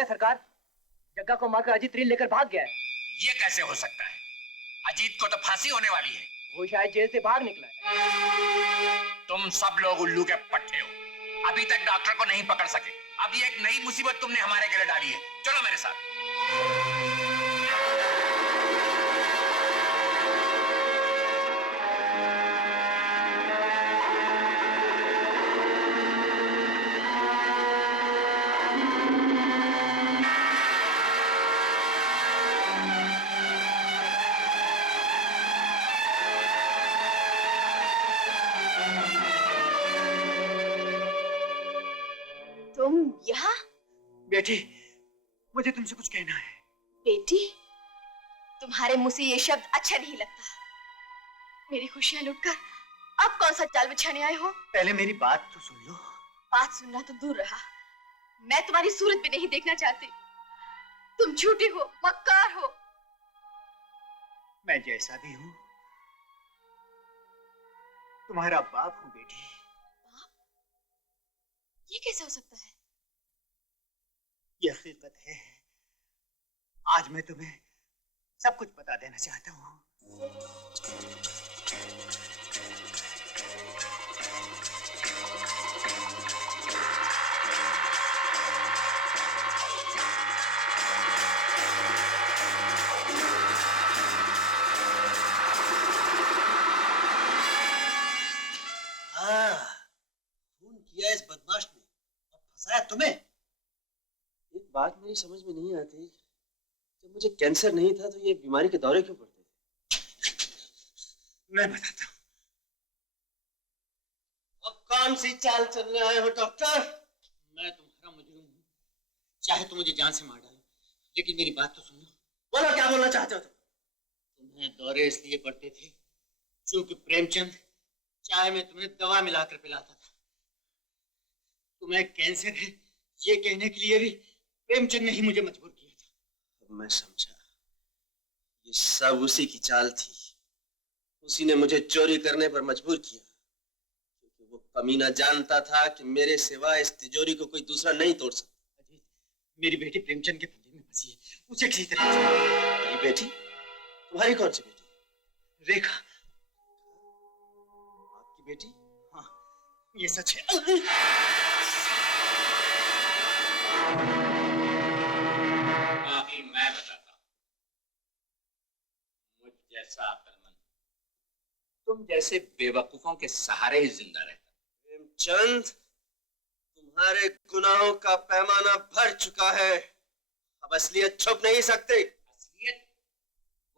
गया सरकार। जग्गा को मारकर अजीत रील लेकर भाग गया है। ये कैसे हो सकता है? अजीत को तो फांसी होने वाली है। वो शायद जेल से भाग निकला है। तुम सब लोग उल्लू के पट्टे हो। अभी तक डॉक्टर को नहीं पकड़ सके। अभी एक नई मुसीबत तुमने हमारे गले डाली है। चलो मेरे साथ। तुम यहाँ? बेटी, मुझे तुमसे कुछ कहना है। बेटी, तुम्हारे मुंह से ये शब्द अच्छा नहीं लगता। मेरी खुशियां लुटकर अब कौन सा जाल बिछाने आए हो? पहले मेरी बात तो सुन लो। बात सुनना तो दूर रहा, मैं तुम्हारी सूरत भी नहीं देखना चाहती। तुम झूठे हो, मक्कार हो। मैं जैसा भी हूँ तुम्हारा बाप हूँ बेटी। बाप? ये कैसे हो सकता है? ये हकीकत है। आज मैं तुम्हें सब कुछ बता देना चाहता हूँ। खून किया इस बदमाश ने और फंसाया तुम्हें। एक बात मेरी समझ में नहीं आती, जब मुझे कैंसर नहीं था तो ये बीमारी के दौरे क्यों पड़ते थे? मैं बताता हूँ। अब कौन सी चाल चलने आए हो डॉक्टर? मैं तुम्हारा मुजरिम हूँ, चाहे तो मुझे जान से मार डालो, लेकिन मेरी बात तो सुन लो। बोलो क्या बोलना चाहते हो तुम? तुम्हें दौरे इसलिए पड़ते थे क्योंकि प्रेमचंद चाय में तुम्हें दवा मिलाकर पिलाता था। तुम्हें कैंसर है ये कहने के लिए भी प्रेमचंद ने ही मुझे मजबूर किया था। अब मैं समझा, ये सब उसी की चाल थी। उसी ने मुझे चोरी करने पर मजबूर किया, क्योंकि वो कमीना जानता था कि मेरे सिवा इस तिजोरी को कोई दूसरा नहीं तोड़ सकता। अजीत, मेरी बेटी प्रेमचंद के फंदे में फंसी है, उसे किसी तरह। मेरी बेटी? तुम्हारी कौन सी बेटी? रेखा। आपकी बेटी? हाँ, ये सच है। अभी मैं बताता हूँ। मुझ जैसा अक्लमंद तुम जैसे बेवकूफों के सहारे ही जिंदा रहता। प्रेमचंद, तुम्हारे गुनाहों का पैमाना भर चुका है। अब असलियत छुप नहीं सकते। असलियत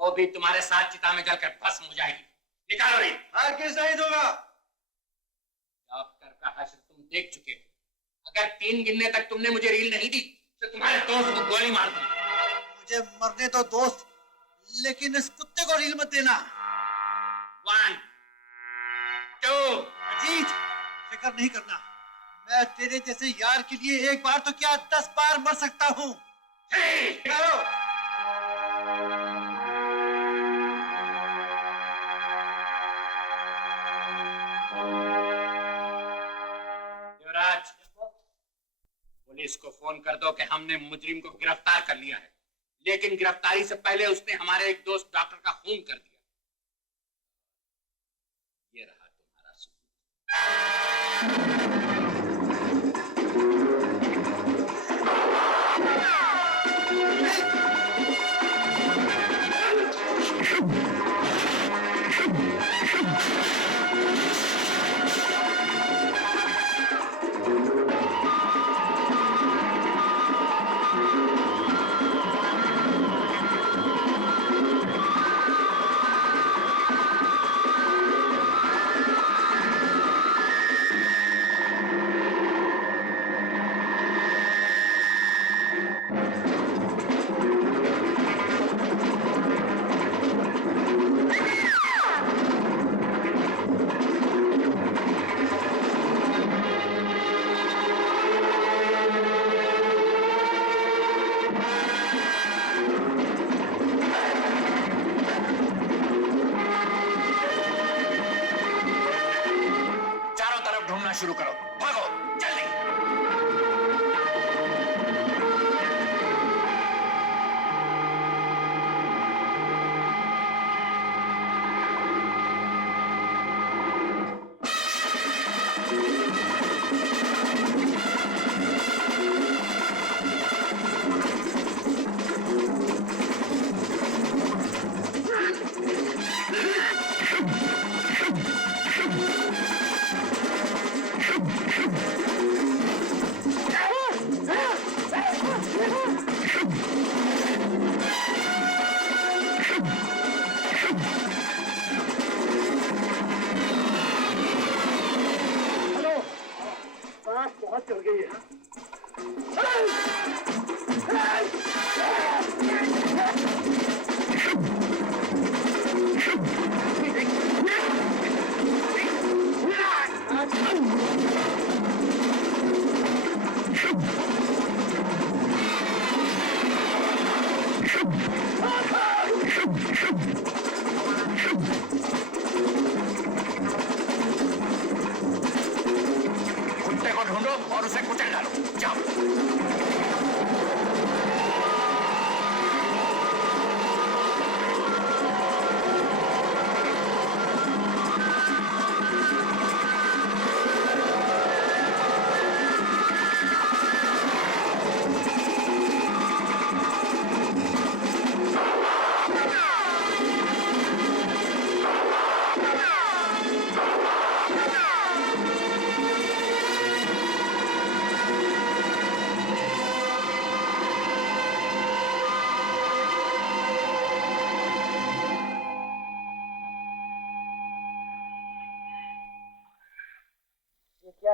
वो भी तुम्हारे साथ चिता में जलकर भस्म हो जाएगी। निकालो रील। हरगिज़ नहीं दूंगा। डॉक्टर का हश्र तुम देख चुके हो। अगर 3 गिनने तक तुमने मुझे रील नहीं दी तो तुम्हारे दोस्त को गोली मार दूंगा। मुझे मरने दो दोस्त, लेकिन इस कुत्ते को रील मत देना। 1 2 अजीत, फिक्र नहीं करना। मैं तेरे जैसे यार के लिए एक बार तो क्या 10 बार मर सकता हूँ। युवराज, पुलिस को फोन कर दो कि हमने मुजरिम को गिरफ्तार कर लिया है, लेकिन गिरफ्तारी से पहले उसने हमारे एक दोस्त डॉक्टर का खून कर दिया। ये रहा तुम्हारा सबूत।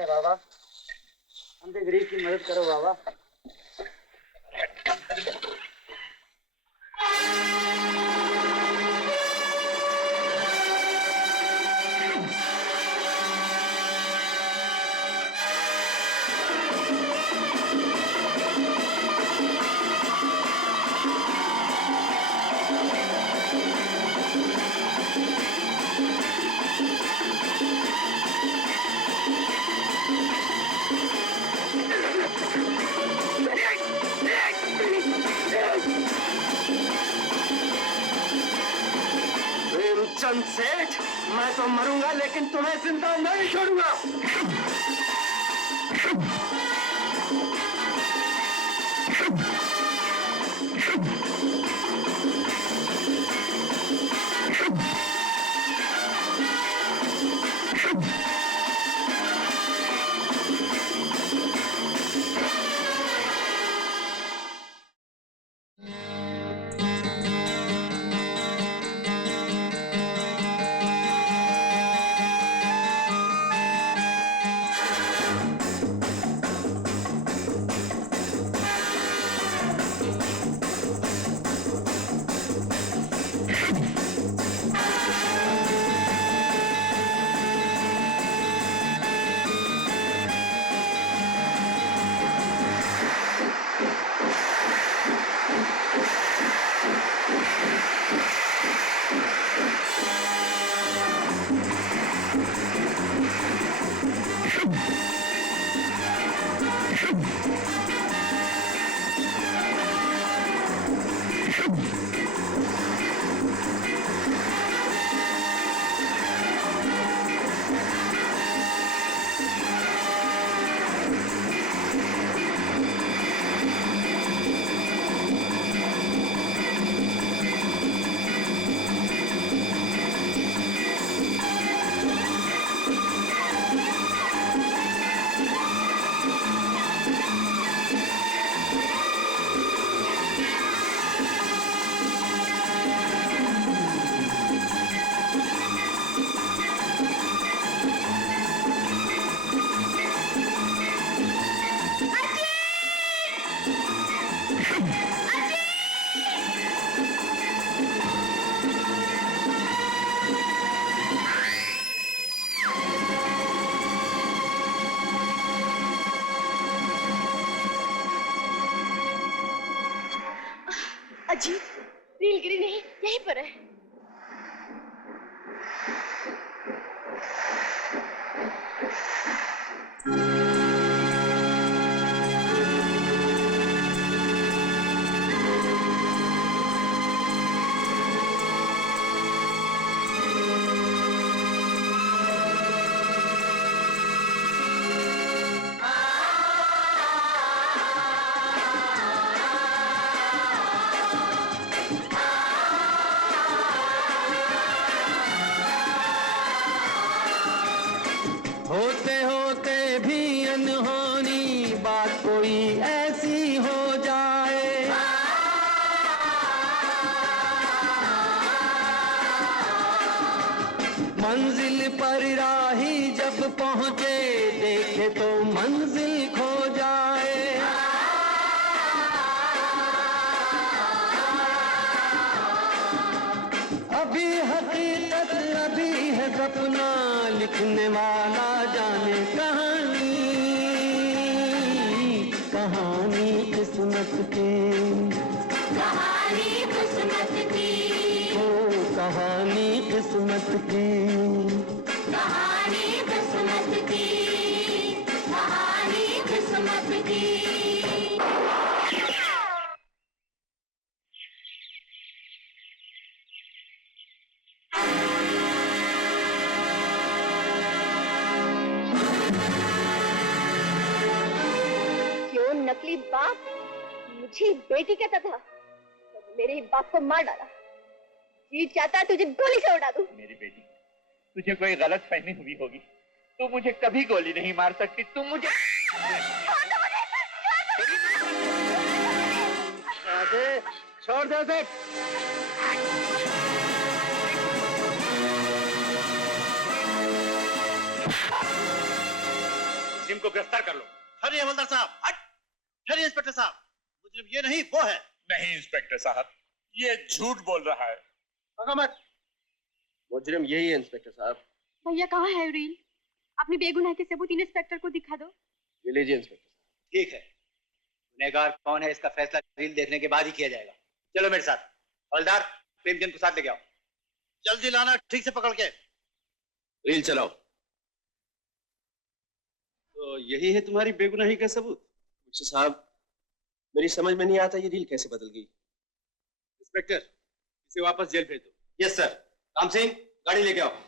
अरे बाबा, हमसे गरीब की मदद करो बाबा। प्रेमचंद सेठ, मैं तो मरूंगा लेकिन तुम्हें जिंदा नहीं छोड़ूंगा। अजी, नीलगिरी नहीं, यहीं पर है। होते होते भी अनहोनी बात कोई ऐसी हो जाए, मंजिल पर राही जब पहुंचे देखे तो मंजिल खो जाए। अभी हकीकत अभी है सपना, लिखने वाला जाने कहानी, कहानी किस्मत की, कहानी किस्मत की, ओ कहानी किस्मत की। कहानी किस्मत की, कहानी किस्मत की। क्यों नकली बाप मुझे बेटी कहता था, तो मेरे बाप को मार डाला। जी चाहता है तुझे गोली से उड़ा दूं। मेरी बेटी, तुझे कोई गलत फहमी हुई होगी। तू मुझे कभी गोली नहीं मार सकती। तुम मुझे छोड़ दे उसे। को गिरफ्तार कर लो। ठहरिए हवलदार साहब, हट! ठहरिए इंस्पेक्टर साहब, मुजरिम ये नहीं वो है। नहीं इंस्पेक्टर साहब, ये झूठ बोल रहा है। भागा मत। मुजरिम यही है इंस्पेक्टर साहब। भैया कहाँ है रील? अपनी बेगुनाह के सबूत इंस्पेक्टर को दिखा दो। ये लीजिए इंस्पेक्टर साहब। ठीक है, गुनहगार कौन है इसका फैसला रील देखने के बाद ही किया जाएगा। चलो मेरे साथ। हवलदार, प्रेमचंद को साथ लेके आओ। जल्दी लाना, ठीक से पकड़ के। रील चलाओ। तो यही है तुम्हारी बेगुनाही का सबूत? इंस्पेक्टर साहब, मेरी समझ में नहीं आता ये रील कैसे बदल गई। इंस्पेक्टर, इसे वापस जेल भेज दो। Yes sir. राम सिंह, गाड़ी लेके आओ।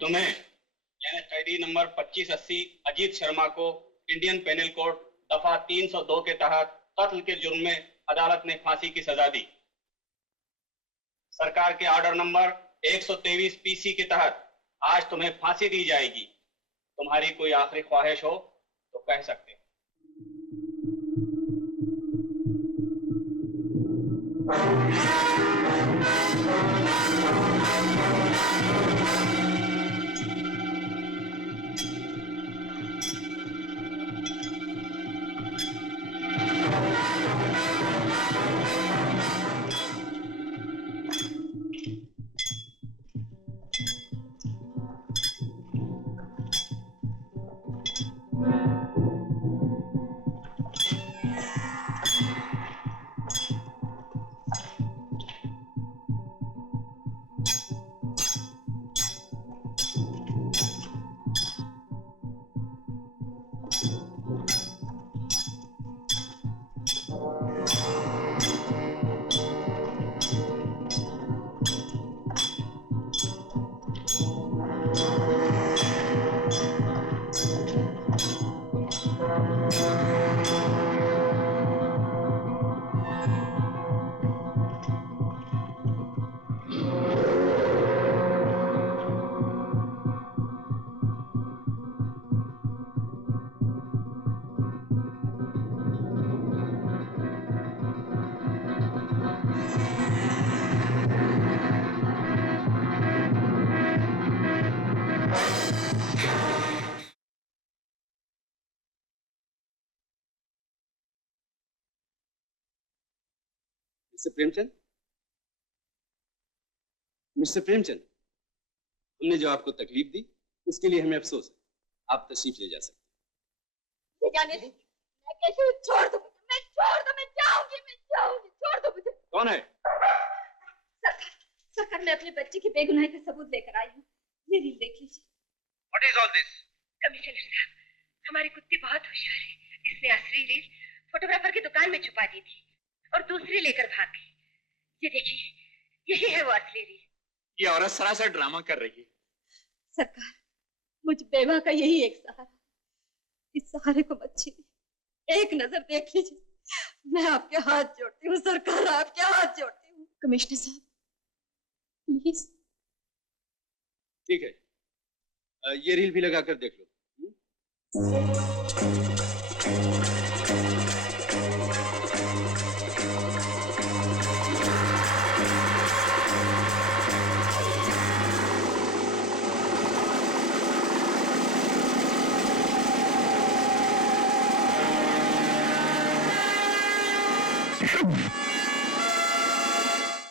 तुम्हें यानी कैदी नंबर 2580 अजीत शर्मा को इंडियन पेनल कोड दफा 302 के तहत कत्ल के जुर्म में अदालत ने फांसी की सजा दी। सरकार के ऑर्डर नंबर 123 पीसी के तहत आज तुम्हें फांसी दी जाएगी। तुम्हारी कोई आखिरी ख्वाहिश हो तो कह सकते हो। मिस्टर प्रेमचंद, हमने जो आपको तकलीफ दी उसके लिए हमें अफसोस है। आप तशरीफ ले जा सकते हैं। जाने दे, मैं कैसे छोड़ दूं? मैं छोड़ दूं, मैं जाऊंगी, छोड़ दो मुझे। कौन है? सरकार, मैं अपने बच्चे की बेगुनाही का सबूत लेकर आई हूँ। ये रील देख लीजिए। What is all this? Commissioner साहब, हमारी कुत्ती बहुत होशियार है। इसने असली रील फोटोग्राफर की दुकान में छुपा दी थी और दूसरी लेकर भाग गई। ये देखिए, यही है वो असली रील। ये औरत सरासर ड्रामा कर रही है। सरकार, मुझ बेवा का यही एक सहारा, इस सहारे को मत छीनिए। एक नजर देख लीजिए, मैं आपके हाथ जोड़ती हूँ सरकार, आपके हाथ जोड़ती हूँ। कमिश्नर साहब, प्लीज। ठीक है, ये रील भी लगा कर देख लो।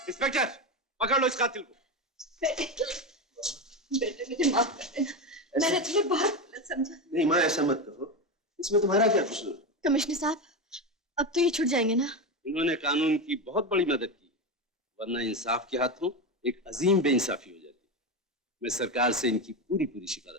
इंस्पेक्टर, पकड़ लो इस कातिल को। बेटे मुझे माफ कर देना, मैंने तुम्हें बहुत गलत समझा। नहीं माँ, ऐसा मत कहो, इसमें तुम्हारा क्या कसूर? कमिश्नर साहब, अब तो ये छूट जाएंगे ना? इन्होंने कानून की बहुत बड़ी मदद की, वरना इंसाफ के हाथों एक अजीम बेइंसाफी हो जाती। मैं सरकार से इनकी पूरी शिकायत